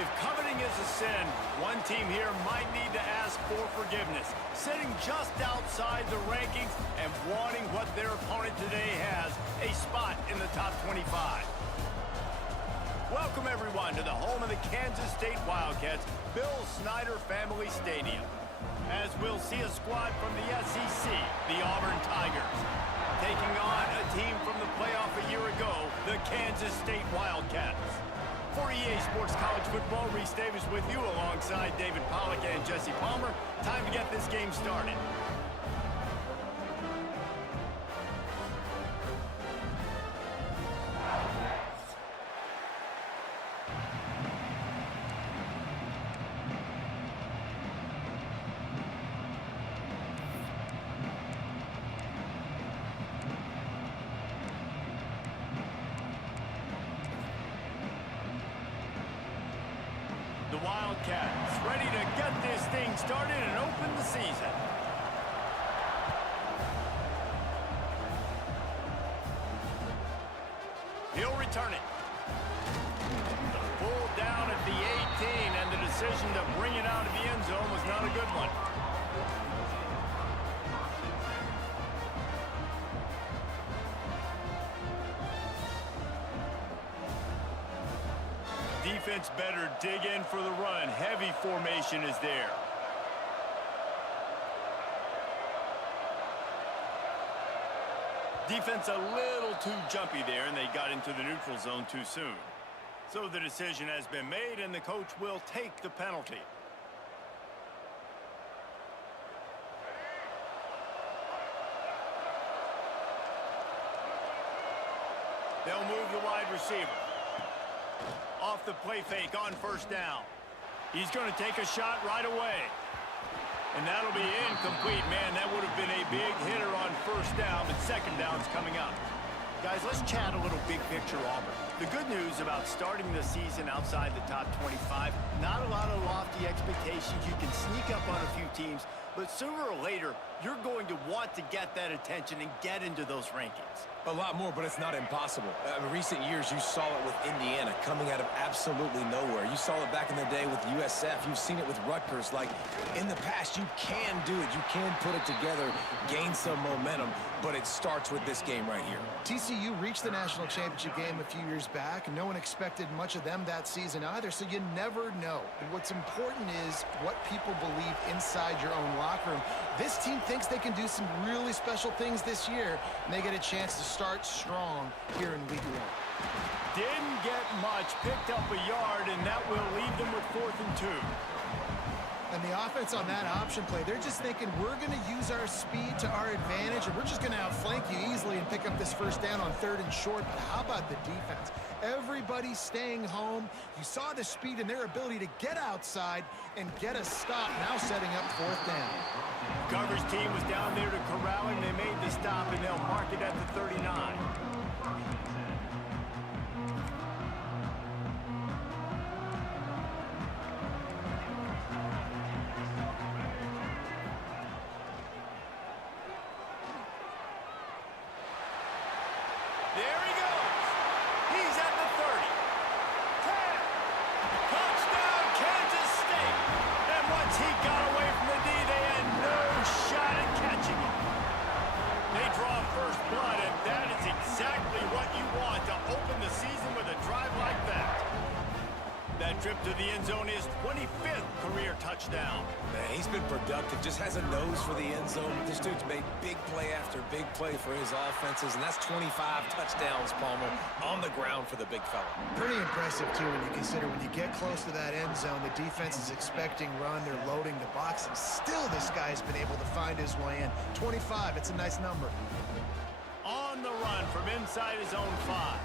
If coveting is a sin, one team here might need to ask for forgiveness, sitting just outside the rankings and wanting what their opponent today has, a spot in the top 25. Welcome, everyone, to the home of the Kansas State Wildcats, Bill Snyder Family Stadium. As we'll see a squad from the SEC, the Auburn Tigers, taking on a team from the playoff a year ago, the Kansas State Wildcats. For EA Sports College Football, Reese Davis with you alongside David Pollack and Jesse Palmer. Time to get this game started. The Wildcats ready to get this thing started and open the season. He'll return it. Pulled down at the 18, and the decision to bring it out of the end zone was not a good one. Defense better dig in for the run. Heavy formation is there. Defense a little too jumpy there, and they got into the neutral zone too soon. So the decision has been made, and the coach will take the penalty. They'll move the wide receiver. Off the play fake on first down. He's going to take a shot right away. And that'll be incomplete. Man, that would have been a big hitter on first down, but second down's coming up. Guys, let's chat a little big picture Auburn. The good news about starting the season outside the top 25, not a lot of lofty expectations. You can sneak up on a few teams, but sooner or later, you're going to want to get that attention and get into those rankings. A lot more, but it's not impossible. In recent years, you saw it with Indiana coming out of absolutely nowhere. You saw it back in the day with USF. You've seen it with Rutgers. Like, in the past, you can do it. You can put it together, gain some momentum, but it starts with this game right here. TCU reached the national championship game a few years back, and no one expected much of them that season either, so you never know. And what's important is what people believe inside your own locker room. This team thinks they can do some really special things this year, and they get a chance to start strong here in week one. Didn't get much, picked up a yard, and that will leave them with 4th and 2. And the offense on that option play, they're just thinking we're going to use our speed to our advantage, and we're just going to outflank you easily and pick up this first down on 3rd and short. But how about the defense? Everybody's staying home. You saw the speed and their ability to get outside and get a stop, now setting up 4th down. Coverage team was down there to corral him. They made the stop, and they'll mark it at the 39. There he goes. He's at the 30. 10. Touchdown, Kansas State. And once he got away from the D, they had no shot at catching him. They draw first blood, and that is exactly what you want to open the season with a drive like that. That trip to the end zone is 25th career touchdown. Man, he's been productive, just has a nose for the end zone. This dude's made big play after big play for his offenses, and that's 25 touchdowns, Palmer, on the ground for the big fella. Pretty impressive, too, when you consider when you get close to that end zone, the defense is expecting run, they're loading the box, and still this guy's been able to find his way in. 25, it's a nice number. On the run from inside his own 5.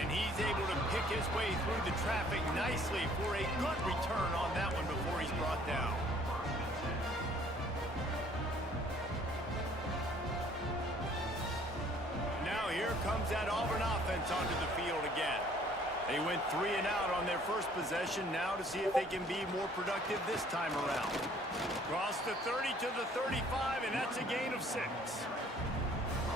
And he's able to pick his way through the traffic nicely for a good return on that one before he's brought down. Now here comes that Auburn offense onto the field again. They went 3 and out on their first possession, now to see if they can be more productive this time around. Cross the 30 to the 35, and that's a gain of 6.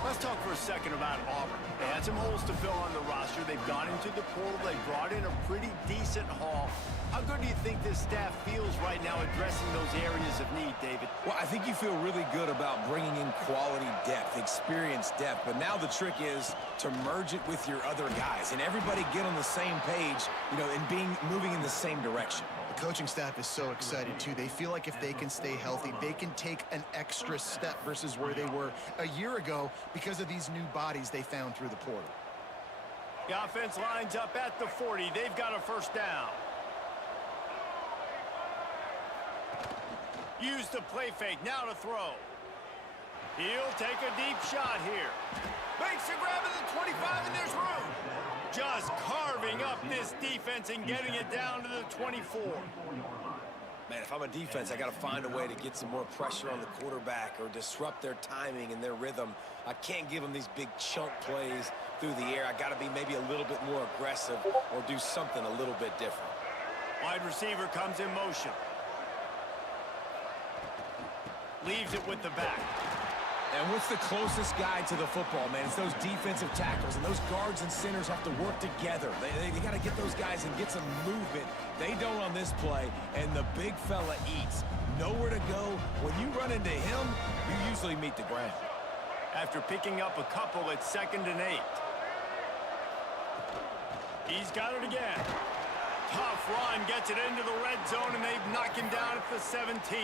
Let's talk for a second about Auburn. They had some holes to fill on the roster. They've gone into the portal. They brought in a pretty decent haul. How good do you think this staff feels right now addressing those areas of need, David? Well, I think you feel really good about bringing in quality depth, experienced depth. But now the trick is to merge it with your other guys and everybody get on the same page, you know, and moving in the same direction. The coaching staff is so excited, too. They feel like if they can stay healthy, they can take an extra step versus where they were a year ago because of these new bodies they found through the portal. The offense lines up at the 40. They've got a first down. Use the play fake. Now to throw. He'll take a deep shot here. Makes a grab at the 25, and there's room. Just carving up this defense and getting it down to the 24. Man, if I'm a defense, I got to find a way to get some more pressure on the quarterback or disrupt their timing and their rhythm. I can't give them these big chunk plays through the air. I got to be maybe a little bit more aggressive or do something a little bit different. Wide receiver comes in motion. Leaves it with the back. And what's the closest guy to the football, man? It's those defensive tackles, and those guards and centers have to work together. They got to get those guys and get some movement. They don't on this play, and the big fella eats. Nowhere to go. When you run into him, you usually meet the ground. After picking up a couple, it's 2nd and 8. He's got it again. Tough run, gets it into the red zone, and they knock him down at the 17.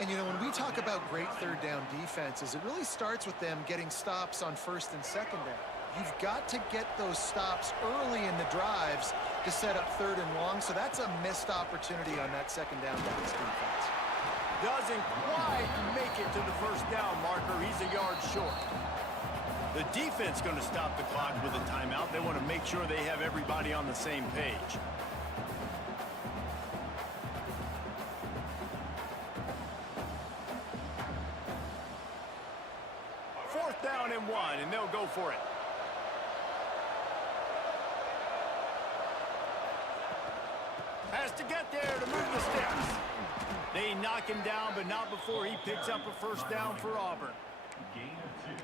And, you know, when we talk about great third down defenses, it really starts with them getting stops on 1st and 2nd down. You've got to get those stops early in the drives to set up 3rd and long, so that's a missed opportunity on that 2nd down Dallas defense. Doesn't quite make it to the first down marker. He's a yard short. The defense going to stop the clock with a timeout. They want to make sure they have everybody on the same page. Down and 1, and they'll go for it. Has to get there to move the sticks. They knock him down, but not before he picks up a first down for Auburn.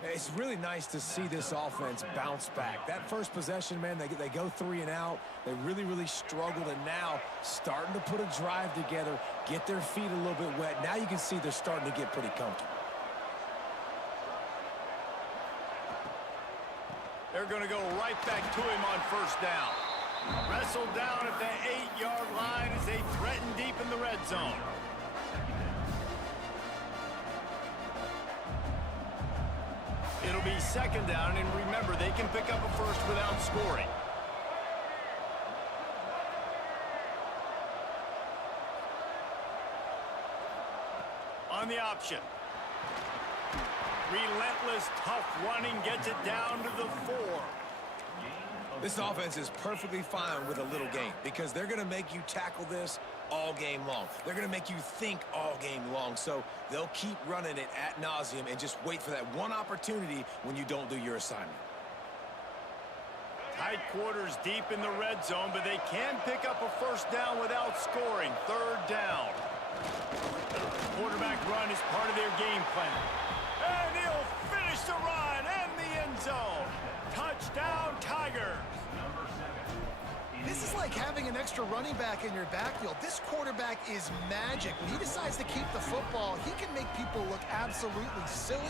It's really nice to see this offense bounce back. That first possession, man, they go 3 and out. They really struggled, and now starting to put a drive together, get their feet a little bit wet. Now you can see they're starting to get pretty comfortable. They're going to go right back to him on first down. Wrestled down at the 8-yard line as they threaten deep in the red zone. It'll be 2nd down, and remember, they can pick up a first without scoring. On the option. Relentless, tough running, gets it down to the 4. This offense is perfectly fine with a little game because they're going to make you tackle this all game long. They're going to make you think all game long. So they'll keep running it ad nauseum and just wait for that one opportunity when you don't do your assignment. Tight quarters deep in the red zone, but they can pick up a first down without scoring. 3rd down. Quarterback run is part of their game plan. And he'll finish the run and the end zone. Touchdown, Tigers. This is like having an extra running back in your backfield. This quarterback is magic. When he decides to keep the football, he can make people look absolutely silly.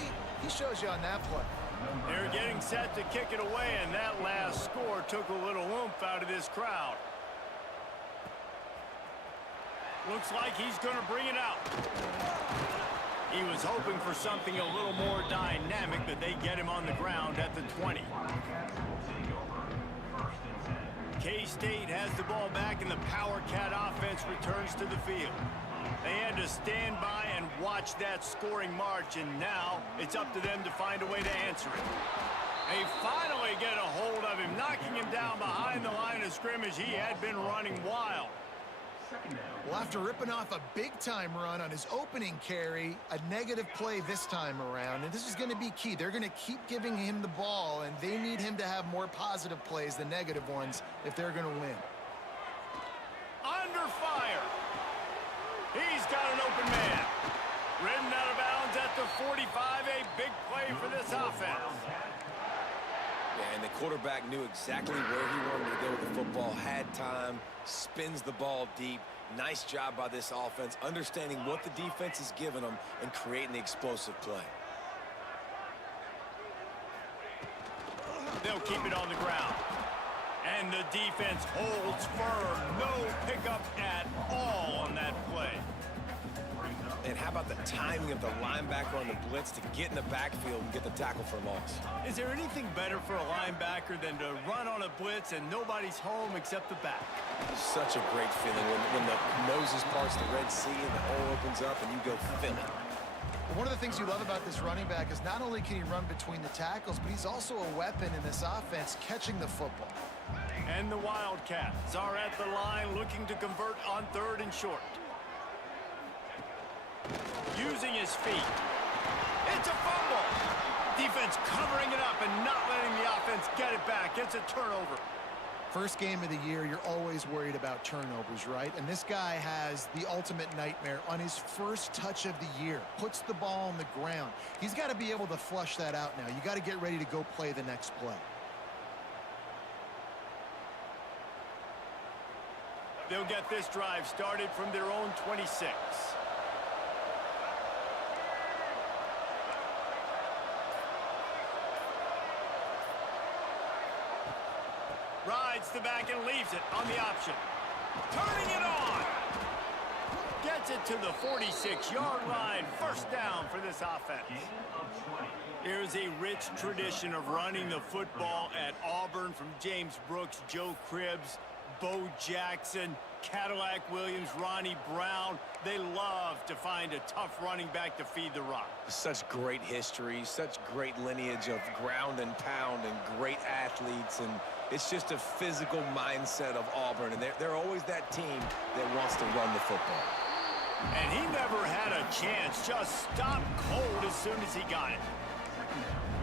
He shows you on that play. They're getting set to kick it away, and that last score took a little oomph out of this crowd. Looks like he's going to bring it out. He was hoping for something a little more dynamic, but they get him on the ground at the 20. K-State has the ball back, and the Power Cat offense returns to the field. They had to stand by and watch that scoring march, and now it's up to them to find a way to answer it. They finally get a hold of him, knocking him down behind the line of scrimmage. He had been running wild. Well, after ripping off a big-time run on his opening carry, a negative play this time around, and this is going to be key. They're going to keep giving him the ball, and they need him to have more positive plays than negative ones if they're going to win. Under fire. He's got an open man. Ridden out of bounds at the 45, a big play for this offense. Yeah, and the quarterback knew exactly where he wanted to go with the football, had time, spins the ball deep. Nice job by this offense, understanding what the defense is giving them and creating the explosive play. They'll keep it on the ground. And the defense holds firm. No pickup at all on that play. And how about the timing of the linebacker on the blitz to get in the backfield and get the tackle for loss? Is there anything better for a linebacker than to run on a blitz and nobody's home except the back? Such a great feeling when the noses parts the Red Sea and the hole opens up and you go fill it. One of the things you love about this running back is not only can he run between the tackles, but he's also a weapon in this offense catching the football. And the Wildcats are at the line looking to convert on 3rd and short. Using his feet. It's a fumble. Defense covering it up and not letting the offense get it back. It's a turnover. First game of the year, you're always worried about turnovers, right? And this guy has the ultimate nightmare on his first touch of the year. Puts the ball on the ground. He's got to be able to flush that out now. You got to get ready to go play the next play. They'll get this drive started from their own 26. Rides the back and leaves it on the option. Turning it on. Gets it to the 46-yard line. First down for this offense. There's a rich tradition of running the football at Auburn from James Brooks, Joe Cribbs, Bo Jackson, Cadillac Williams, Ronnie Brown. They love to find a tough running back to feed the rock. Such great history, such great lineage of ground and pound and great athletes, and it's just a physical mindset of Auburn, and they're always that team that wants to run the football. And he never had a chance, just stopped cold as soon as he got it.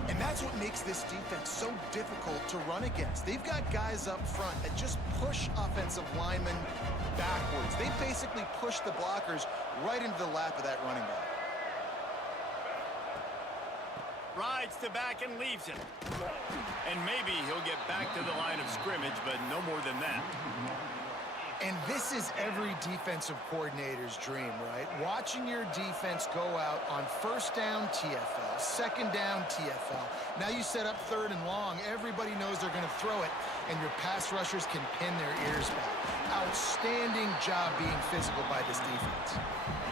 And that's what makes this defense so difficult to run against. They've got guys up front that just push offensive linemen backwards. They basically push the blockers right into the lap of that running back. Rides the back and leaves it. And maybe he'll get back to the line of scrimmage, but no more than that. And this is every defensive coordinator's dream, right? Watching your defense go out on first down TFL, second down TFL. Now you set up 3rd and long. Everybody knows they're going to throw it, and your pass rushers can pin their ears back. Outstanding job being physical by this defense.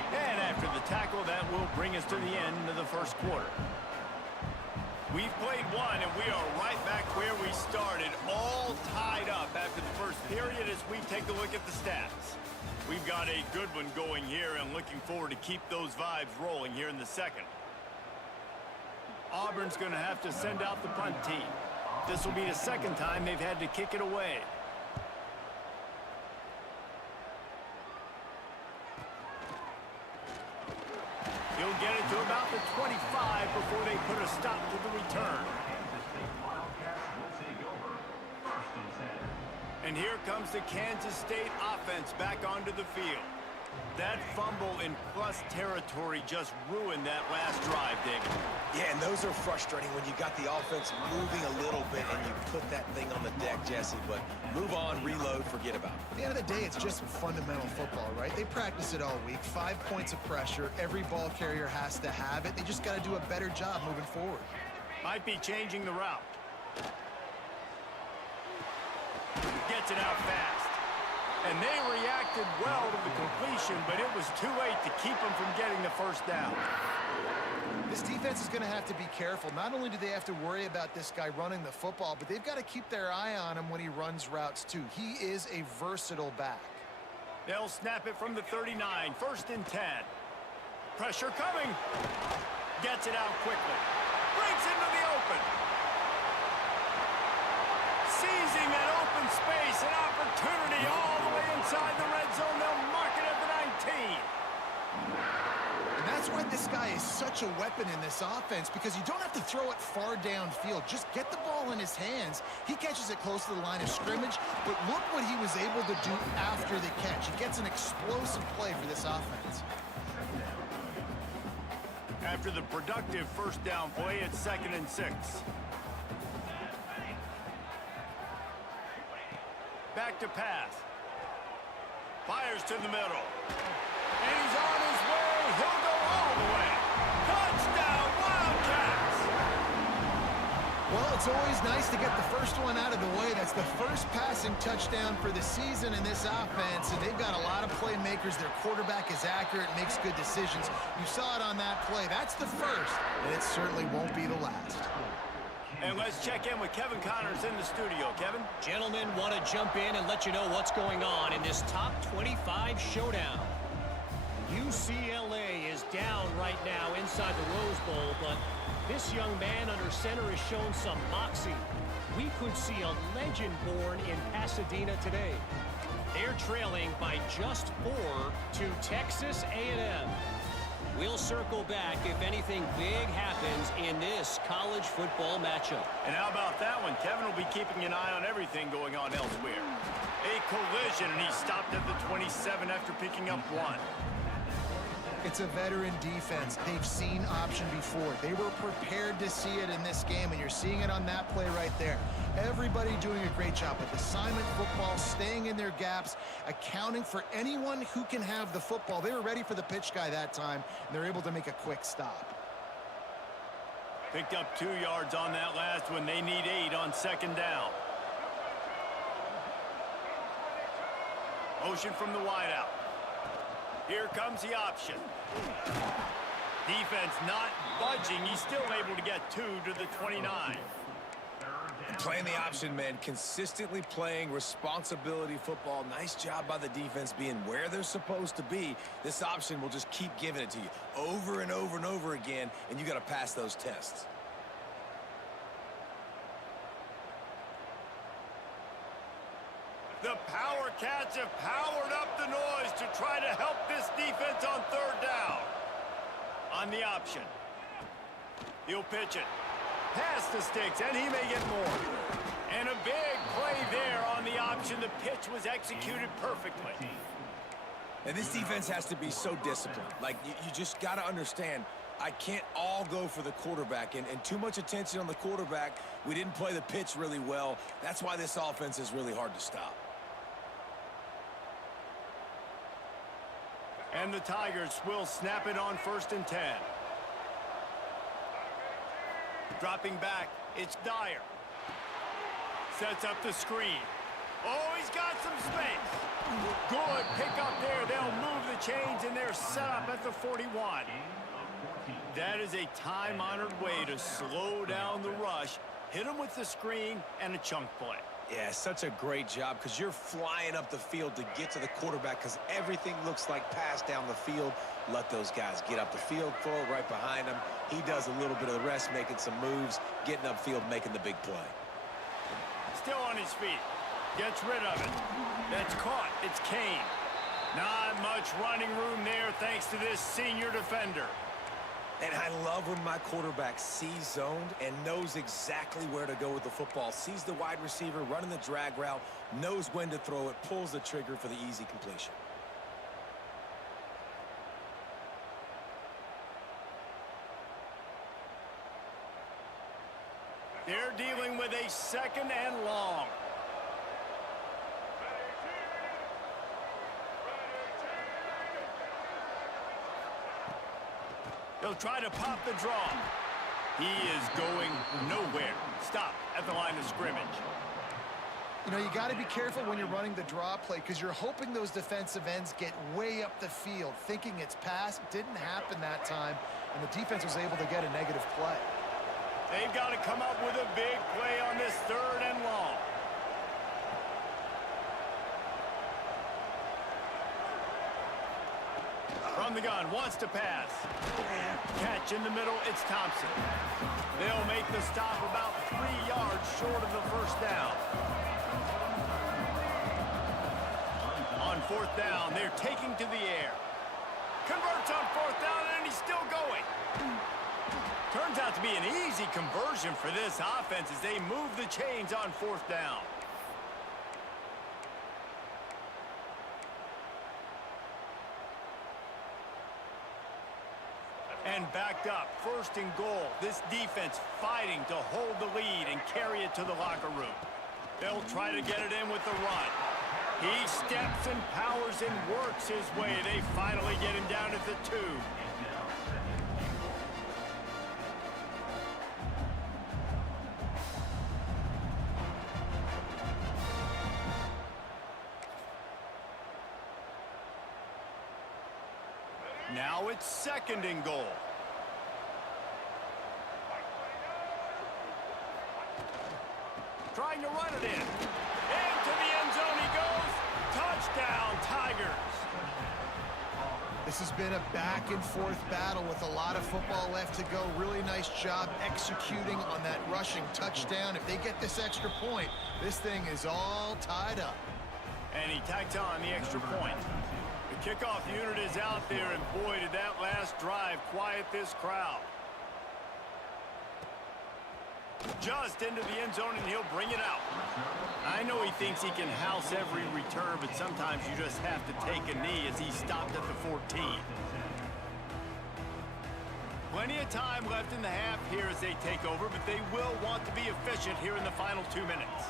And after the tackle, that will bring us to the end of the first quarter. We've played one, and we are right back where we started, all tied up after the first period as we take a look at the stats. We've got a good one going here and looking forward to keep those vibes rolling here in the second. Auburn's going to have to send out the punt team. This will be the second time they've had to kick it away. He'll get it to about the 25 before they put a stop to the return. And here comes the Kansas State offense back onto the field. That fumble in plus territory just ruined that last drive, David. Yeah, and those are frustrating when you got the offense moving a little bit and you put that thing on the deck, Jesse. But move on, reload, forget about it. At the end of the day, it's just fundamental football, right? They practice it all week. 5 points of pressure. Every ball carrier has to have it. They just got to do a better job moving forward. Might be changing the route. Gets it out fast. And they reacted well to the completion, but it was too late to keep them from getting the first down. This defense is going to have to be careful. Not only do they have to worry about this guy running the football, but they've got to keep their eye on him when he runs routes too. He is a versatile back. They'll snap it from the 39, 1st and 10. Pressure coming. Gets it out quickly. Breaks into the open. Seizing that open space, an opportunity all the way inside the red zone. They'll mark it at the 19. And that's why this guy is such a weapon in this offense, because you don't have to throw it far downfield. Just get the ball in his hands. He catches it close to the line of scrimmage, but look what he was able to do after the catch. He gets an explosive play for this offense. after the productive first down play at 2nd and 6. Back to pass. Fires to the middle. And he's on his way. He'll go all the way. Touchdown, Wildcats! Well, it's always nice to get the first one out of the way. That's the first passing touchdown for the season in this offense, and they've got a lot of playmakers. Their quarterback is accurate, makes good decisions. You saw it on that play. That's the first, and it certainly won't be the last. And let's check in with Kevin Connors in the studio. Kevin? Gentlemen, want to jump in and let you know what's going on in this top 25 showdown. UCLA is down right now inside the Rose Bowl, but this young man under center has shown some moxie. We could see a legend born in Pasadena today. They're trailing by just 4 to Texas A&M. We'll circle back if anything big happens in this college football matchup. And how about that one? Kevin will be keeping an eye on everything going on elsewhere. A collision, and he stopped at the 27 after picking up 1. It's a veteran defense. They've seen option before. They were prepared to see it in this game, and you're seeing it on that play right there. Everybody doing a great job with assignment football, staying in their gaps, accounting for anyone who can have the football. They were ready for the pitch guy that time, and they're able to make a quick stop. Picked up 2 yards on that last one. They need 8 on 2nd down. Motion from the wideout. Here comes the option. Defense not budging. He's still able to get 2 to the 29. Playing the option, man, consistently playing responsibility football. Nice job by the defense being where they're supposed to be. This option will just keep giving it to you over and over and over again, and you got to pass those tests. The Power Cats have powered up the noise to try to help this defense on 3rd down. On the option. He'll pitch it. Past the sticks, and he may get more. And a big play there on the option. The pitch was executed perfectly. And this defense has to be so disciplined. Like, you just got to understand, I can't all go for the quarterback. And too much attention on the quarterback. We didn't play the pitch really well. That's why this offense is really hard to stop. And the Tigers will snap it on 1st and 10. Dropping back, it's Dyer. Sets up the screen. Oh, he's got some space. Good pick up there. They'll move the chains, and they're set up at the 41. That is a time-honored way to slow down the rush, hit them with the screen, and a chunk play. Yeah, such a great job because you're flying up the field to get to the quarterback because everything looks like pass down the field. Let those guys get up the field, throw it right behind him. He does a little bit of the rest, making some moves, getting upfield, making the big play. Still on his feet. Gets rid of it. That's caught. It's Kane. Not much running room there thanks to this senior defender. And I love when my quarterback sees zoned and knows exactly where to go with the football. Sees the wide receiver running the drag route, knows when to throw it, pulls the trigger for the easy completion. They're dealing with a 2nd and long. They'll try to pop the draw. He is going nowhere. Stop at the line of scrimmage. You know, you got to be careful when you're running the draw play because you're hoping those defensive ends get way up the field, thinking it's pass. Didn't happen that time, and the defense was able to get a negative play. They've got to come up with a big play on this 3rd and long. From the gun, wants to pass. Catch in the middle, it's Thompson. They'll make the stop about 3 yards short of the 1st down. On 4th down, they're taking to the air. Converts on 4th down, and he's still going. Turns out to be an easy conversion for this offense as they move the chains on 4th down. And backed up, 1st and goal. This defense fighting to hold the lead and carry it to the locker room. They'll try to get it in with the run. He steps and powers and works his way. They finally get him down at the 2. Now it's 2nd and goal. Trying to run it in. Into the end zone he goes. Touchdown, Tigers. This has been a back-and-forth battle with a lot of football left to go. Really nice job executing on that rushing touchdown. If they get this extra point, this thing is all tied up. And he tacks on the extra point. The kickoff unit is out there, and boy, did that last drive quiet this crowd. Just into the end zone, and he'll bring it out. I know he thinks he can house every return, but sometimes you just have to take a knee as he stopped at the 14. Plenty of time left in the half here as they take over, but they will want to be efficient here in the final 2 minutes.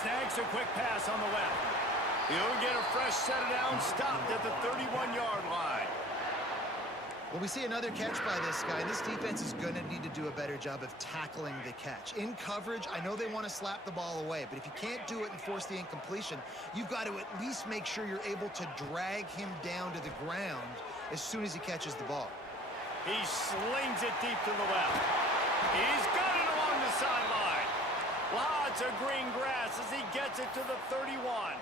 Snags a quick pass on the left. He'll get a fresh set it down, stopped at the 31-yard line. Well, we see another catch by this guy. This defense is going to need to do a better job of tackling the catch. In coverage, I know they want to slap the ball away, but if you can't do it and force the incompletion, you've got to at least make sure you're able to drag him down to the ground as soon as he catches the ball. He slings it deep to the left. He's got it along the sideline. Lots of green grass as he gets it to the 31.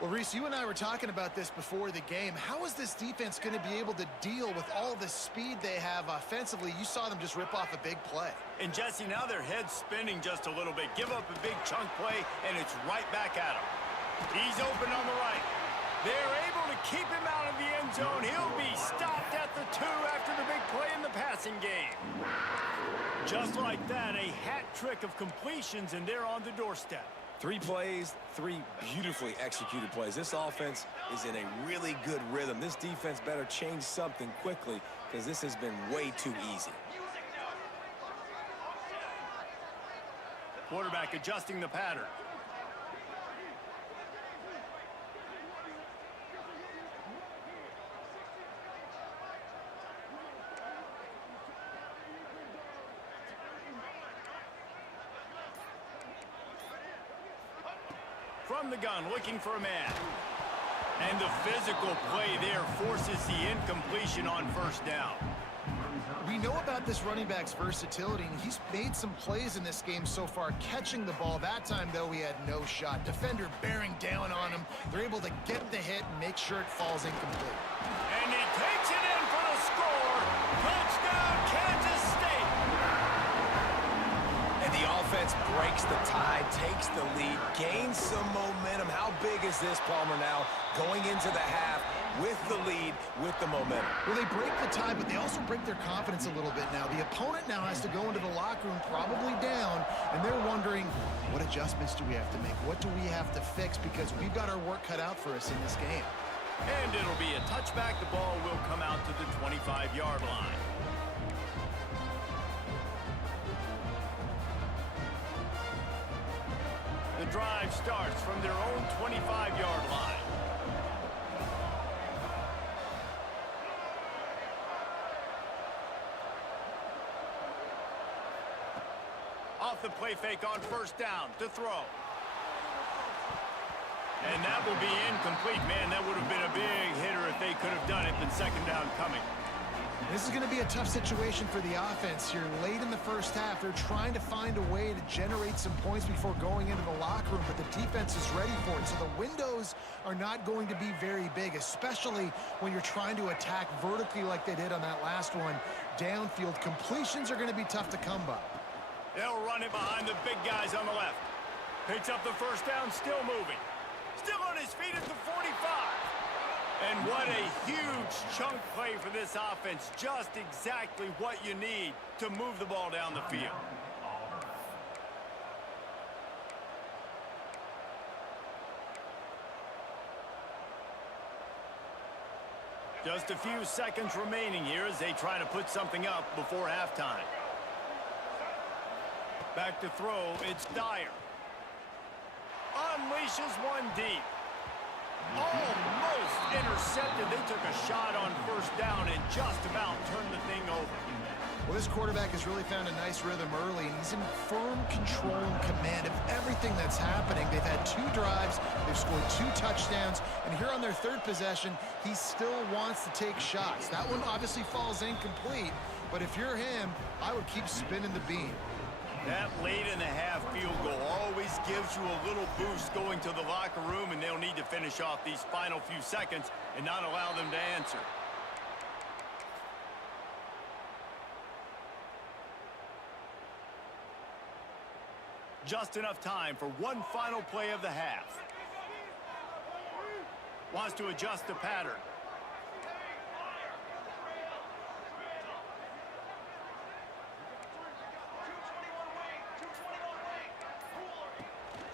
Well, Reese, you and I were talking about this before the game. How is this defense going to be able to deal with all the speed they have offensively? You saw them just rip off a big play. And, Jesse, now their head's spinning just a little bit. Give up a big chunk play, and it's right back at him. He's open on the right. They're able to keep him out of the end zone. He'll be stopped at the 2 after the big play in the passing game. Just like that, a hat trick of completions, and they're on the doorstep. 3 plays, 3 beautifully executed plays. This offense is in a really good rhythm. This defense better change something quickly because this has been way too easy. Quarterback adjusting the pattern. From the gun, looking for a man. And the physical play there forces the incompletion on 1st down. We know about this running back's versatility, and he's made some plays in this game so far, catching the ball. That time, though, he had no shot. Defender bearing down on him. They're able to get the hit and make sure it falls incomplete. And he takes it in for the score. Touchdown, Kansas State. And the offense breaks the tie, takes the lead, gains some momentum. How big is this, Palmer, now going into the half with the lead, with the momentum? Well, they break the tie, but they also break their confidence a little bit now. The opponent now has to go into the locker room probably down, and they're wondering, what adjustments do we have to make? What do we have to fix? Because we've got our work cut out for us in this game. And it'll be a touchback. The ball will come out to the 25-yard line. The drive starts from their own 25-yard line. Off the play fake on 1st down to throw. And that will be incomplete. Man, that would have been a big hitter if they could have done it, but 2nd down coming. This is going to be a tough situation for the offense here. Late in the 1st half, they're trying to find a way to generate some points before going into the locker room, but the defense is ready for it. So the windows are not going to be very big, especially when you're trying to attack vertically like they did on that last one. Downfield completions are going to be tough to come by. They'll run it behind the big guys on the left. Picks up the 1st down, still moving. Still on his feet at the 45. And what a huge chunk play for this offense. Just exactly what you need to move the ball down the field. Just a few seconds remaining here as they try to put something up before halftime. Back to throw, it's Dyer. Unleashes one deep. Almost intercepted. They took a shot on first down and just about turned the thing over. Well, this quarterback has really found a nice rhythm early, and he's in firm control and command of everything that's happening. They've had 2 drives, they've scored 2 touchdowns, and here on their 3rd possession, he still wants to take shots. That one obviously falls incomplete, but if you're him, I would keep spinning the beam. That late-in-the-half field goal always gives you a little boost going to the locker room, and they'll need to finish off these final few seconds and not allow them to answer. Just enough time for one final play of the half. Wants to adjust the pattern.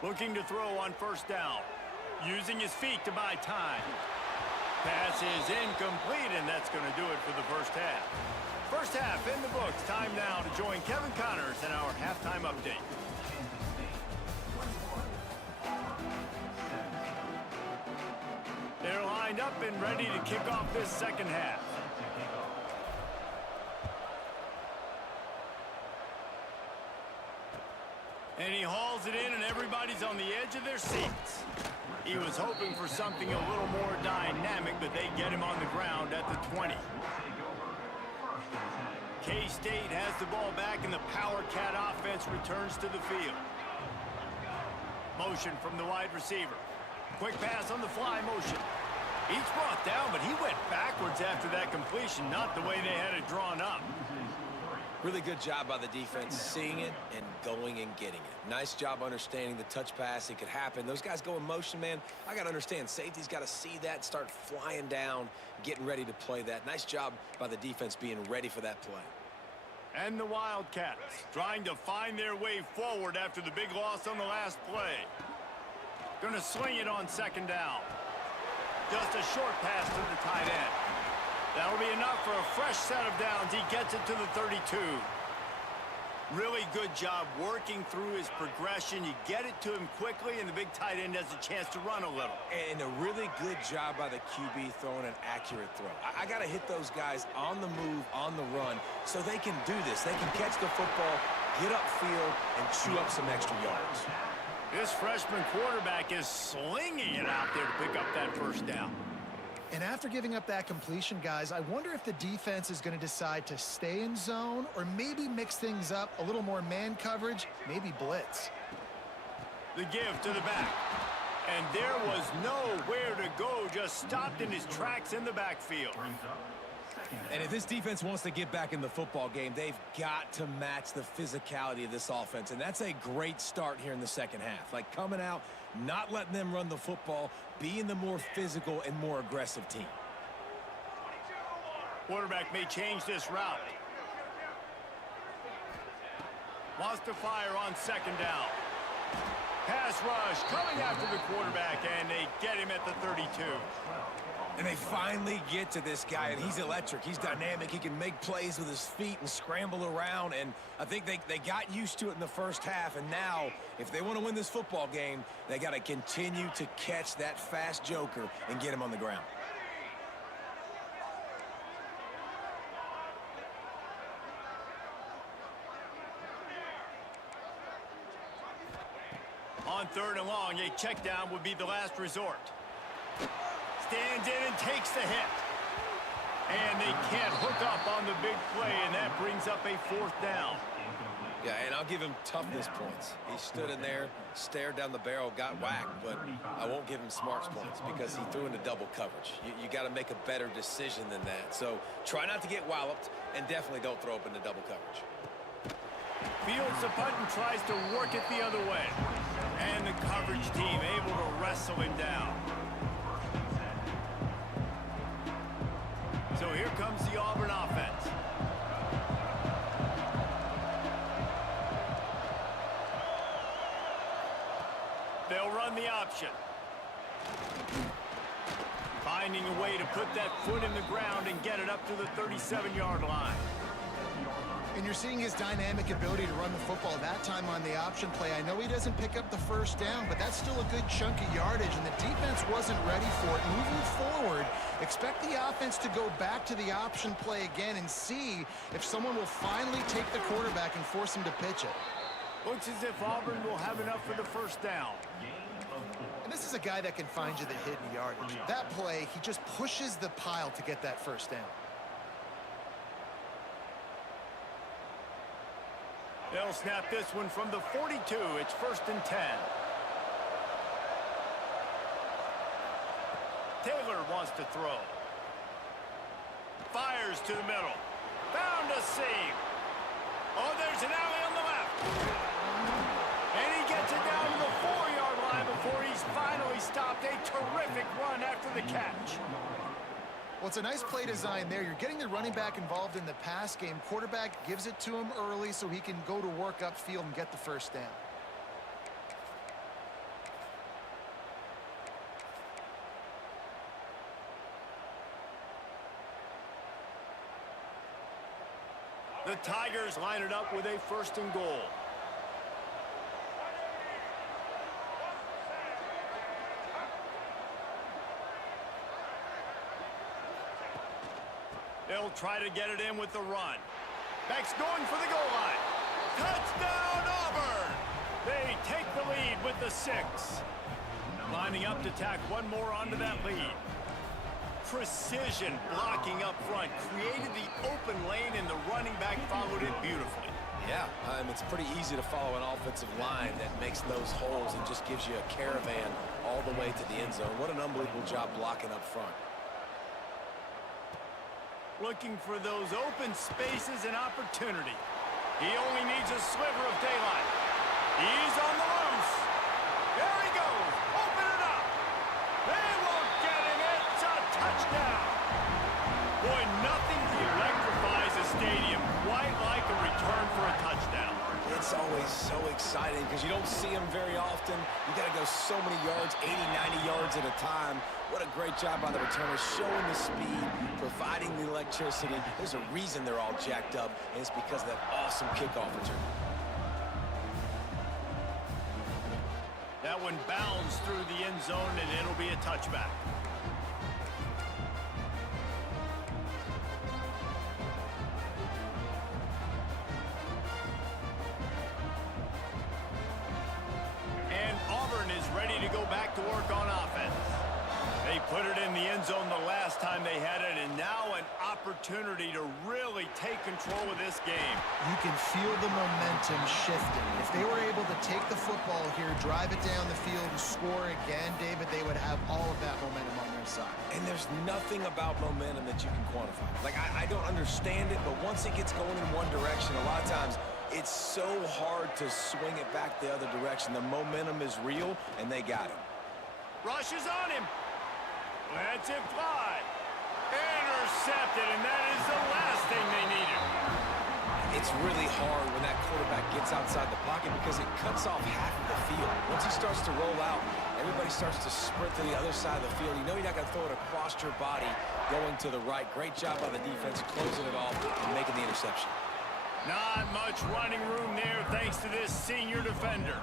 Looking to throw on first down. Using his feet to buy time. Pass is incomplete, and that's going to do it for the first half. First half in the books. Time now to join Kevin Connors in our halftime update. They're lined up and ready to kick off this second half. And he hauls it in, and everybody's on the edge of their seats. He was hoping for something a little more dynamic, but they get him on the ground at the 20. K-State has the ball back, and the Power Cat offense returns to the field. Motion from the wide receiver. Quick pass on the fly motion. He's brought down, but he went backwards after that completion, not the way they had it drawn up. Really good job by the defense, seeing it and going and getting it. Nice job understanding the touch pass. It could happen. Those guys go in motion, man. I got to understand, safety's got to see that, start flying down, getting ready to play that. Nice job by the defense being ready for that play. And the Wildcats trying to find their way forward after the big loss on the last play. Gonna swing it on second down. Just a short pass to the tight end. That'll be enough for a fresh set of downs. He gets it to the 32. Really good job working through his progression. You get it to him quickly, and the big tight end has a chance to run a little. And a really good job by the QB throwing an accurate throw. I got to hit those guys on the move, on the run, so they can do this. They can catch the football, get upfield, and chew up some extra yards. This freshman quarterback is slinging it out there to pick up that first down. And after giving up that completion, guys, I wonder if the defense is going to decide to stay in zone or maybe mix things up, a little more man coverage, maybe blitz. The give to the back. And there was nowhere to go, just stopped in his tracks in the backfield. And if this defense wants to get back in the football game, they've got to match the physicality of this offense. And that's a great start here in the second half. Like coming out, not letting them run the football, being the more physical and more aggressive team. Quarterback may change this route. Wants to fire on second down. Pass rush coming after the quarterback, and they get him at the 32. And they finally get to this guy, and he's electric. He's dynamic. He can make plays with his feet and scramble around, and I think they got used to it in the first half, and now, if they want to win this football game, they got to continue to catch that fast joker and get him on the ground. On third and long, a check down would be the last resort. Stands in and takes the hit. And they can't hook up on the big play, and that brings up a fourth down. Yeah, and I'll give him toughness points. He stood in there, stared down the barrel, got whacked, but I won't give him smarts points because he threw into double coverage. You got to make a better decision than that. So try not to get walloped, and definitely don't throw up into double coverage. Fields the punt and tries to work it the other way. And the coverage team able to wrestle him down. So here comes the Auburn offense. They'll run the option. Finds finding a way to put that foot in the ground and get it up to the 37-yard line. And you're seeing his dynamic ability to run the football that time on the option play. I know he doesn't pick up the first down, but that's still a good chunk of yardage, and the defense wasn't ready for it. Moving forward, expect the offense to go back to the option play again and see if someone will finally take the quarterback and force him to pitch it. Looks as if Auburn will have enough for the first down. And this is a guy that can find you the hidden yardage. That play, he just pushes the pile to get that first down. They'll snap this one from the 42. It's 1st and 10. Taylor wants to throw. Fires to the middle. Found a seam. Oh, there's an alley on the left. And he gets it down to the 4-yard line before he's finally stopped. A terrific run after the catch. Well, it's a nice play design there. You're getting the running back involved in the pass game. Quarterback gives it to him early so he can go to work upfield and get the first down. The Tigers line it up with a 1st and goal. They'll try to get it in with the run. Beck's going for the goal line. Touchdown, Auburn! They take the lead with the 6. Lining up to tack one more onto that lead. Precision blocking up front. Created the open lane, and the running back followed it beautifully. Yeah, it's pretty easy to follow an offensive line that makes those holes and just gives you a caravan all the way to the end zone. What an unbelievable job blocking up front. Looking for those open spaces and opportunity. He only needs a sliver of daylight. He's on the loose. There he goes. Open it up. They won't get him. It's a touchdown. Boy, nothing electrifies a stadium quite like a return for a touchdown. It's always so exciting because you don't see them very often. You got to go so many yards, 80, 90 yards at a time. What a great job by the returners, showing the speed, providing the electricity. There's a reason they're all jacked up, and it's because of that awesome kickoff return. That one bounds through the end zone, and it'll be a touchback. And Auburn is ready to go back to work on offense. They put it in the end zone the last time they had it, and now an opportunity to really take control of this game. You can feel the momentum shifting. If they were able to take the football here, drive it down the field, and score again, David, they would have all of that momentum on their side. And there's nothing about momentum that you can quantify. Like, I don't understand it, but once it gets going in one direction, a lot of times it's so hard to swing it back the other direction. The momentum is real, and they got it. Rush is on him. Lets it fly. Intercepted, and that is the last thing they needed. It's really hard when that quarterback gets outside the pocket because it cuts off half of the field. Once he starts to roll out, everybody starts to sprint to the other side of the field. You know you're not going to throw it across your body going to the right. Great job by the defense closing it off and making the interception. Not much running room there thanks to this senior defender.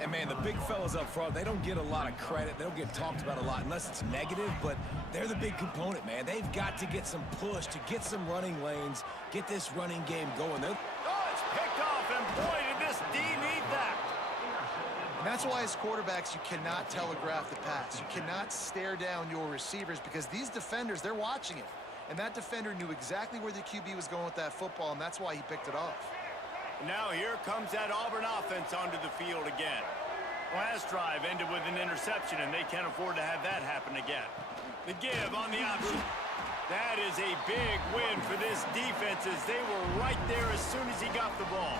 And, man, the big fellas up front, they don't get a lot of credit. They don't get talked about a lot unless it's negative, but they're the big component, man. They've got to get some push, to get some running lanes, get this running game going. Oh, it's picked off, and boy, did this D need that. And that's why as quarterbacks, you cannot telegraph the pass. You cannot stare down your receivers because these defenders, they're watching it. And that defender knew exactly where the QB was going with that football, and that's why he picked it off. Now here comes that Auburn offense onto the field again. Last drive ended with an interception, and they can't afford to have that happen again. The give on the option. That is a big win for this defense as they were right there as soon as he got the ball.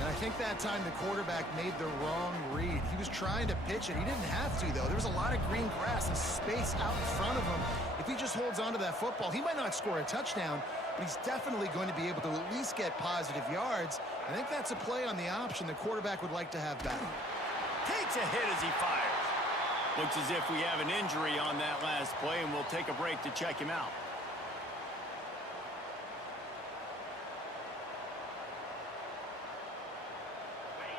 And I think that time the quarterback made the wrong read. He was trying to pitch it. He didn't have to, though. There was a lot of green grass and space out in front of him. If he just holds on to that football, he might not score a touchdown, but he's definitely going to be able to at least get positive yards. I think that's a play on the option the quarterback would like to have back. Takes a hit as he fires. Looks as if we have an injury on that last play, and we'll take a break to check him out.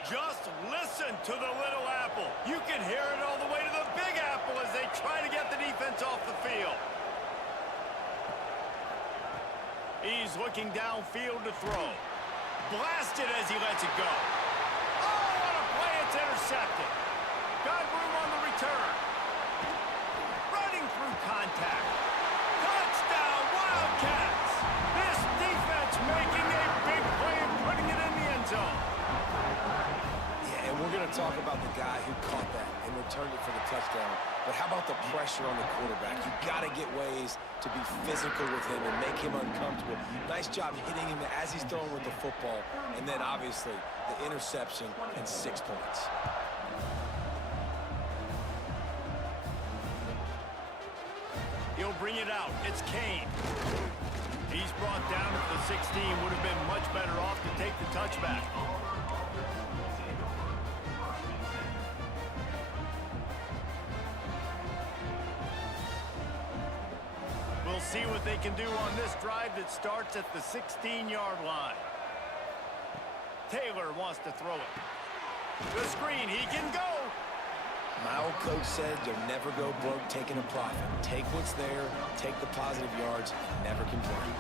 Just listen to the little apple. You can hear it all the way to the big apple as they try to get the defense off the field. He's looking downfield to throw. Blasted as he lets it go. Oh, what a play. It's intercepted. Got room on the return. Running through contact. Touchdown, Wildcats. This defense making a big play and putting it in the end zone. Yeah, and we're going to talk about the guy who caught that and returned it for the touchdown. But how about the pressure on the quarterback? You got to get ways to be physical with him and make him uncomfortable. Nice job hitting him as he's throwing with the football. And then, obviously, the interception and 6 points. He'll bring it out. It's Kane. He's brought down at the 16. Would have been much better off to take the touchback. We'll see what they can do on this drive that starts at the 16-yard line. Taylor wants to throw it. The screen, he can go. My old coach said you'll never go broke taking a profit. Take what's there, take the positive yards, and never complain.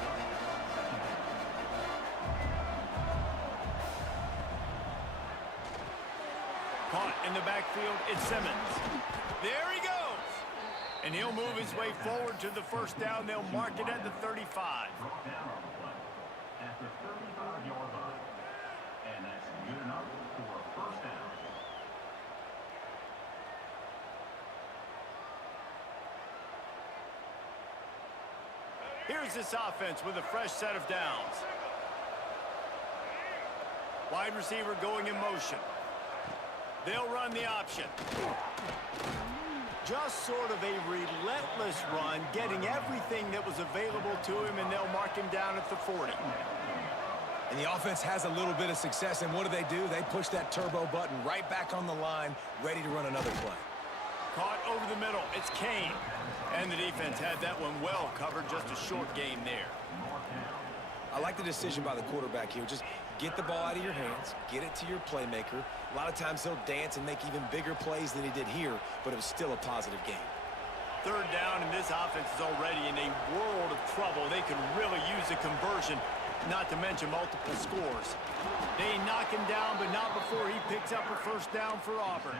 Caught in the backfield, it's Simmons. There he goes. And he'll move his way forward to the first down. They'll mark it at the 35. At the 35-yard line. And that's good enough for a first down. Here's this offense with a fresh set of downs. Wide receiver going in motion. They'll run the option. Just sort of a relentless run, getting everything that was available to him, and they'll mark him down at the 40. And the offense has a little bit of success, and what do? They push that turbo button right back on the line, ready to run another play. Caught over the middle. It's Kane. And the defense had that one well covered. Just a short gain there. I like the decision by the quarterback here. Just get the ball out of your hands, get it to your playmaker. A lot of times he'll dance and make even bigger plays than he did here, but it was still a positive game. Third down, and this offense is already in a world of trouble. They could really use a conversion, not to mention multiple scores. They knock him down, but not before he picks up a first down for Auburn.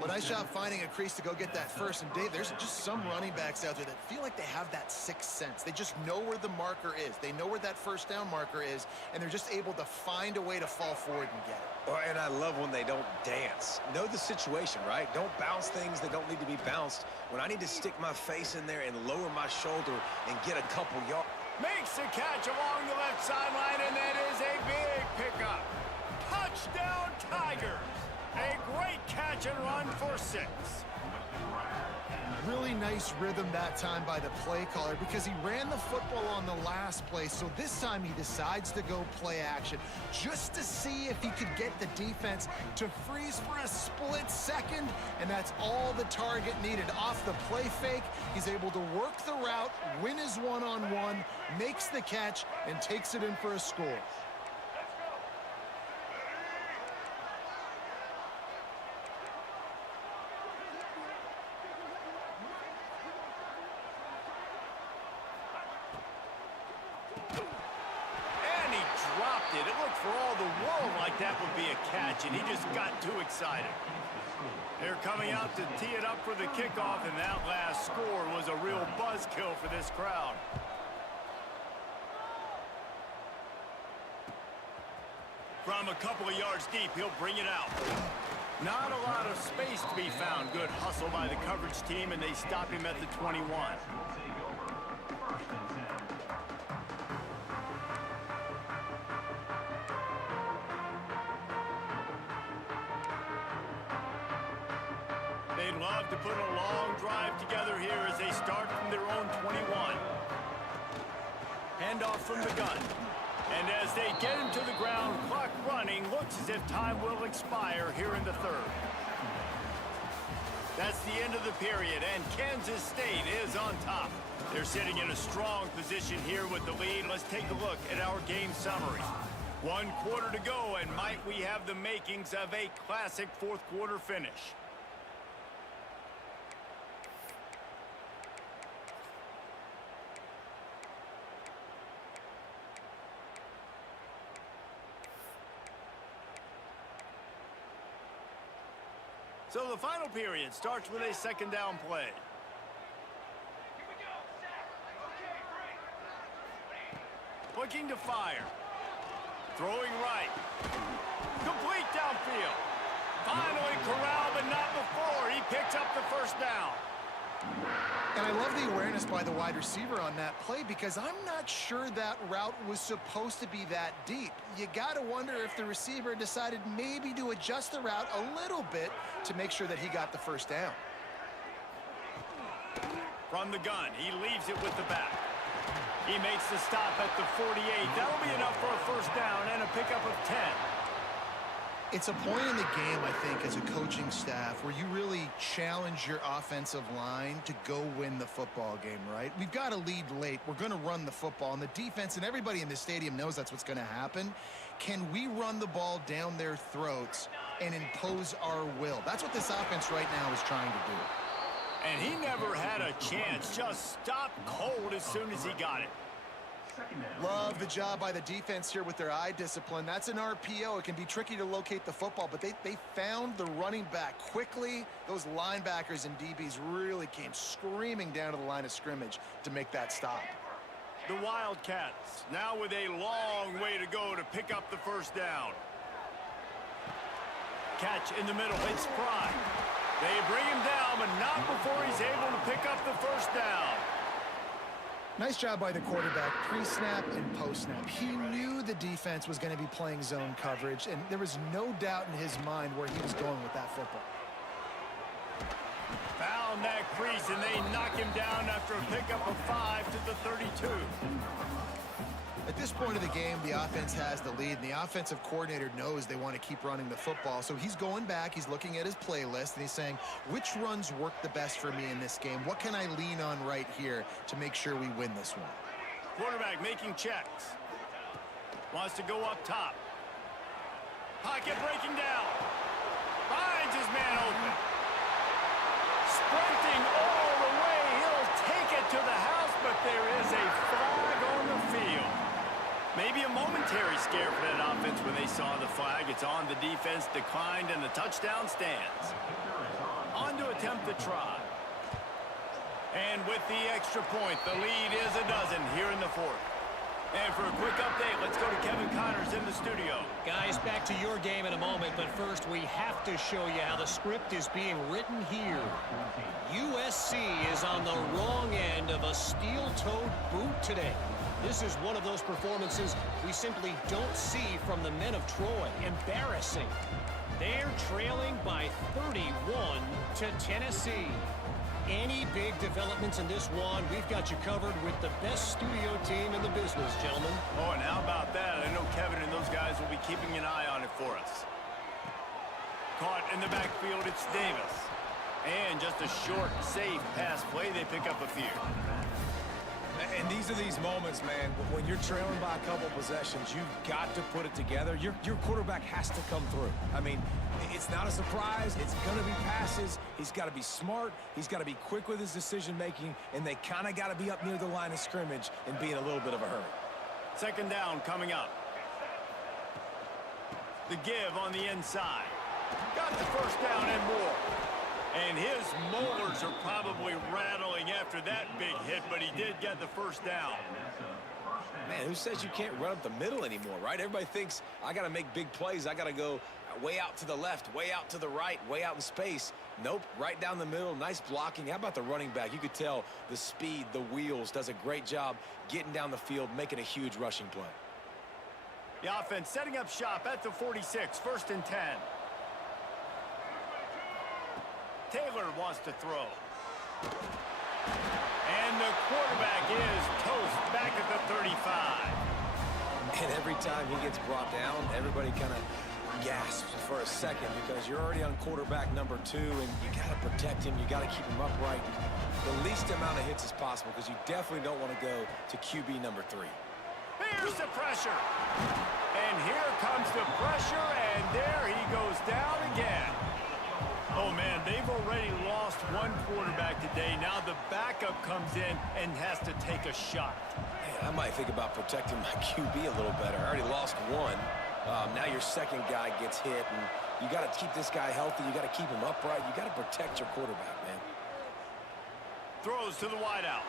Well, nice job finding a crease to go get that first. And, Dave, there's just some running backs out there that feel like they have that sixth sense. They just know where the marker is. They know where that first down marker is, and they're just able to find a way to fall forward and get it. Oh, and I love when they don't dance. Know the situation, right? Don't bounce things that don't need to be bounced. When I need to stick my face in there and lower my shoulder and get a couple yards. Makes a catch along the left sideline, and that is a big pickup. Touchdown, Tigers. A great catch and run for 6. Really nice rhythm that time by the play caller because he ran the football on the last play. So this time he decides to go play action just to see if he could get the defense to freeze for a split second. And that's all the target needed. Off the play fake, he's able to work the route, win his one-on-one, makes the catch, and takes it in for a score. It looked for all the world like that would be a catch, and he just got too excited. They're coming out to tee it up for the kickoff, and that last score was a real buzzkill for this crowd. From a couple of yards deep, he'll bring it out. Not a lot of space to be found. Good hustle by the coverage team, and they stop him at the 21. They'd love to put a long drive together here as they start from their own 21. Handoff from the gun. And as they get him to the ground, clock running, looks as if time will expire here in the third. That's the end of the period, and Kansas State is on top. They're sitting in a strong position here with the lead. Let's take a look at our game summary. 1 quarter to go, and might we have the makings of a classic fourth quarter finish. So the final period starts with a second down play. Looking to fire. Throwing right. Complete downfield. Finally corralled, but not before. He picks up the first down. And I love the awareness by the wide receiver on that play because I'm not sure that route was supposed to be that deep. You got to wonder if the receiver decided maybe to adjust the route a little bit to make sure that he got the first down. From the gun, he leaves it with the back. He makes the stop at the 48. That'll be enough for a first down and a pickup of 10. It's a point in the game, I think, as a coaching staff where you really challenge your offensive line to go win the football game, right? We've got to lead late. We're going to run the football, and the defense and everybody in the stadium knows that's what's going to happen. Can we run the ball down their throats and impose our will? That's what this offense right now is trying to do. And he never had a chance. Just stopped cold as soon as he got it. Love the job by the defense here with their eye discipline. That's an RPO. It can be tricky to locate the football, but they found the running back quickly. Those linebackers and DBs really came screaming down to the line of scrimmage to make that stop. The Wildcats now with a long way to go to pick up the first down. Catch in the middle. It's Fry. They bring him down, but not before he's able to pick up the first down. Nice job by the quarterback, pre-snap and post-snap. He knew the defense was going to be playing zone coverage, and there was no doubt in his mind where he was going with that football. Found that crease, and they knock him down after a pickup of 5 to the 32. At this point of the game, the offense has the lead, and the offensive coordinator knows they want to keep running the football. So he's going back, he's looking at his playlist, and he's saying, which runs work the best for me in this game? What can I lean on right here to make sure we win this one? Quarterback making checks. Wants to go up top. Pocket breaking down. Finds his man open. Sprinting all the way. He'll take it to the house, but there is a flag on the field. Maybe a momentary scare for that offense when they saw the flag. It's on. The defense declined, and the touchdown stands. On to attempt the try. And with the extra point, the lead is a dozen here in the fourth. And for a quick update, let's go to Kevin Connors in the studio. Guys, back to your game in a moment, but first we have to show you how the script is being written here. USC is on the wrong end of a steel-toed boot today. This is one of those performances we simply don't see from the men of Troy. Embarrassing. They're trailing by 31 to Tennessee. Any big developments in this one, we've got you covered with the best studio team in the business, gentlemen. Oh, and how about that? I know Kevin and those guys will be keeping an eye on it for us. Caught in the backfield, it's Davis. And just a short, safe pass play. They pick up a few. And these are these moments, man, when you're trailing by a couple possessions, you've got to put it together. Your quarterback has to come through. I mean, it's not a surprise. It's going to be passes. He's got to be smart. He's got to be quick with his decision-making, and they kind of got to be up near the line of scrimmage and be in a little bit of a hurry. Second down coming up. The give on the inside. Got the first down and more. And his molars are probably rattling after that big hit, but he did get the first down. Man, who says you can't run up the middle anymore, right? Everybody thinks I got to make big plays. I got to go way out to the left, way out to the right, way out in space. Nope, right down the middle, nice blocking. How about the running back? You could tell the speed, the wheels, does a great job getting down the field, making a huge rushing play. The offense setting up shop at the 46, 1st and 10. Taylor wants to throw. And the quarterback is toast back at the 35. And every time he gets brought down, everybody kind of gasped for a second because you're already on quarterback number 2, and you got to protect him. You got to keep him upright. The least amount of hits as possible because you definitely don't want to go to QB number 3. Here's the pressure. And here comes the pressure, and there he goes down again. Oh, man, they've already lost one quarterback today. Now the backup comes in and has to take a shot. Man, I might think about protecting my QB a little better. I already lost one. Now your second guy gets hit, and you got to keep this guy healthy. You got to keep him upright. You got to protect your quarterback, man. Throws to the wideout.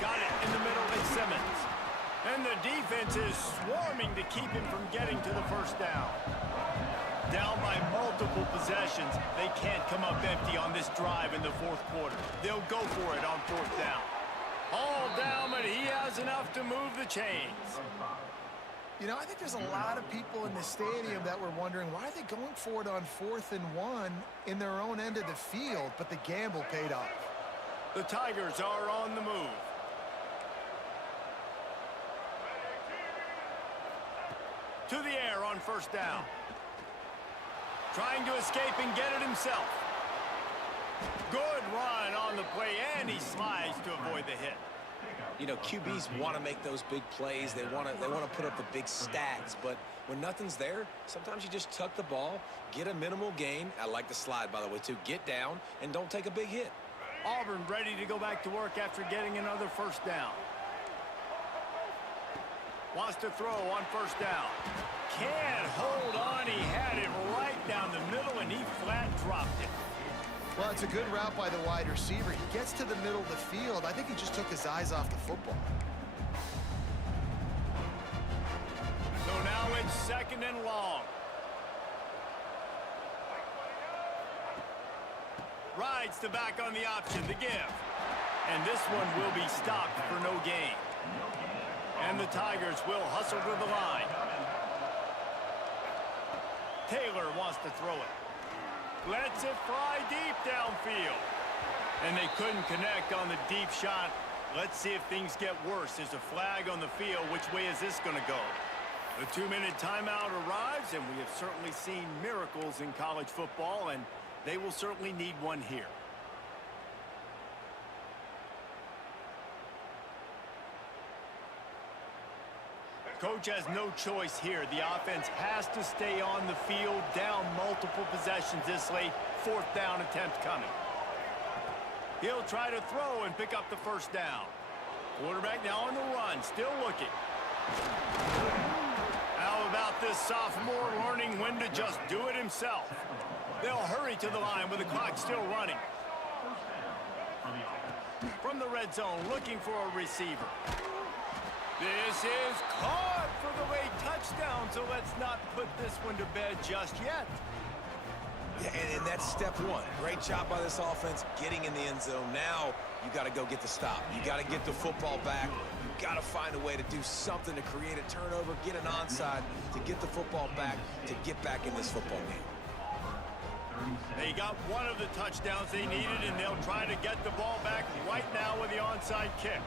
Got it in the middle, it's Simmons. And the defense is swarming to keep him from getting to the first down. Down by multiple possessions. They can't come up empty on this drive in the fourth quarter. They'll go for it on fourth down. All down, but he has enough to move the chains. You know, I think there's a lot of people in the stadium that were wondering why are they going for it on 4th and 1 in their own end of the field, but the gamble paid off. The Tigers are on the move. To the air on first down. Trying to escape and get it himself. Good run on the play, and he slides to avoid the hit. You know, QBs want to make those big plays. They want to put up the big stats. But when nothing's there, sometimes you just tuck the ball, get a minimal gain. I like the slide, by the way, too. Get down and don't take a big hit. Auburn ready to go back to work after getting another first down. Wants to throw on first down. Can't hold on. He had it right down the middle, and he flat dropped it. Well, it's a good route by the wide receiver. He gets to the middle of the field. I think he just took his eyes off the football. So now it's 2nd and long. Rides the back on the option to give. And this one will be stopped for no gain. And the Tigers will hustle to the line. Taylor wants to throw it. Lets it fly deep downfield. And they couldn't connect on the deep shot. Let's see if things get worse. There's a flag on the field. Which way is this going to go? The 2-minute timeout arrives, and we have certainly seen miracles in college football, and they will certainly need one here. Coach has no choice here. The offense has to stay on the field, down multiple possessions this late. 4th down attempt coming. He'll try to throw and pick up the first down. Quarterback now on the run, still looking. How about this sophomore learning when to just do it himself? They'll hurry to the line with the clock still running. From the red zone, looking for a receiver. This is caught for the late touchdown, so let's not put this one to bed just yet. Yeah, and that's step 1. Great job by this offense getting in the end zone. Now you got to go get the stop. You got to get the football back. You got to find a way to do something to create a turnover, get an onside, to get the football back, to get back in this football game. They got one of the touchdowns they needed, and they'll try to get the ball back right now with the onside kick.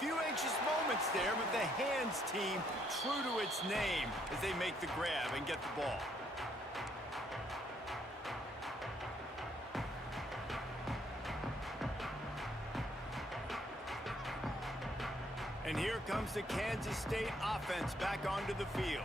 Few anxious moments there, but the hands team true to its name as they make the grab and get the ball. And here comes the Kansas State offense back onto the field.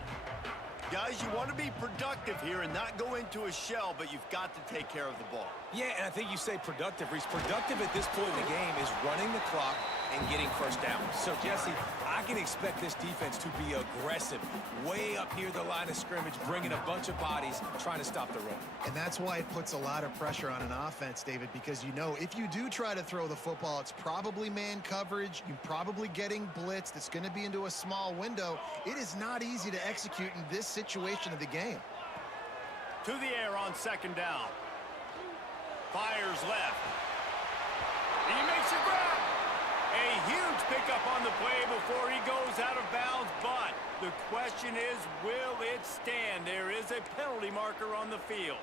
Guys, you want to be productive here and not go into a shell, but you've got to take care of the ball. Yeah, and I think you say productive, Reese. Productive at this point in the game is running the clock and getting first down. So, Jesse, I can expect this defense to be aggressive, way up near the line of scrimmage, bringing a bunch of bodies, trying to stop the run. And that's why it puts a lot of pressure on an offense, David, because you know if you do try to throw the football, it's probably man coverage. You're probably getting blitzed. It's going to be into a small window. It is not easy to execute in this situation of the game. To the air on 2nd down. Fires left. He makes a grab. A huge pickup on the play before he goes out of bounds, but the question is, will it stand? There is a penalty marker on the field.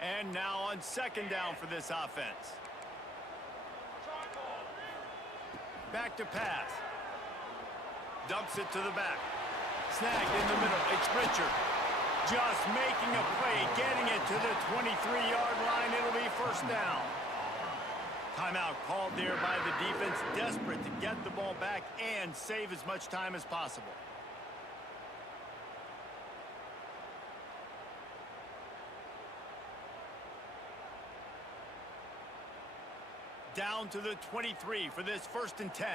And now on 2nd down for this offense. Back to pass. Dumps it to the back. Snagged in the middle. It's Richard. Just making a play, getting it to the 23-yard line. It'll be first down. Timeout called there by the defense, desperate to get the ball back and save as much time as possible. Down to the 23 for this 1st and 10.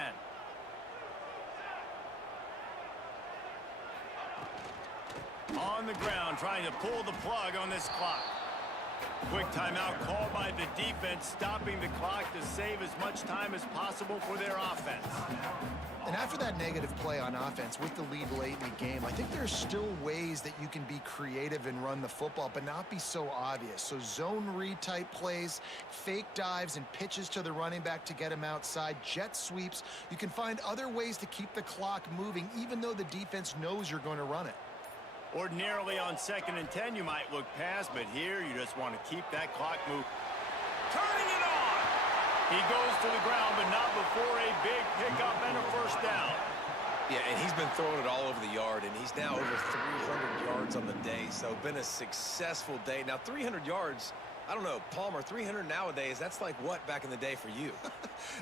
On the ground, trying to pull the plug on this clock. Quick timeout called by the defense, stopping the clock to save as much time as possible for their offense. And after that negative play on offense with the lead late in the game, I think there's still ways that you can be creative and run the football, but not be so obvious. So zone read type plays, fake dives and pitches to the running back to get him outside, jet sweeps. You can find other ways to keep the clock moving, even though the defense knows you're going to run it. Ordinarily on 2nd and 10, you might look past, but here you just want to keep that clock moving. Turning it on! He goes to the ground, but not before a big pickup and a first down. Yeah, and he's been throwing it all over the yard, and he's now over 300 yards on the day, so been a successful day. Now, 300 yards, I don't know, Palmer, 300 nowadays, that's like what back in the day for you?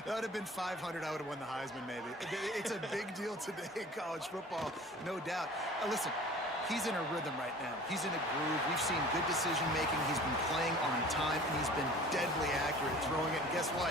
That would have been 500. I would have won the Heisman, maybe. It's a big deal today in college football, no doubt. Listen. He's in a rhythm right now. He's in a groove. We've seen good decision-making. He's been playing on time, and he's been deadly accurate throwing it. And guess what?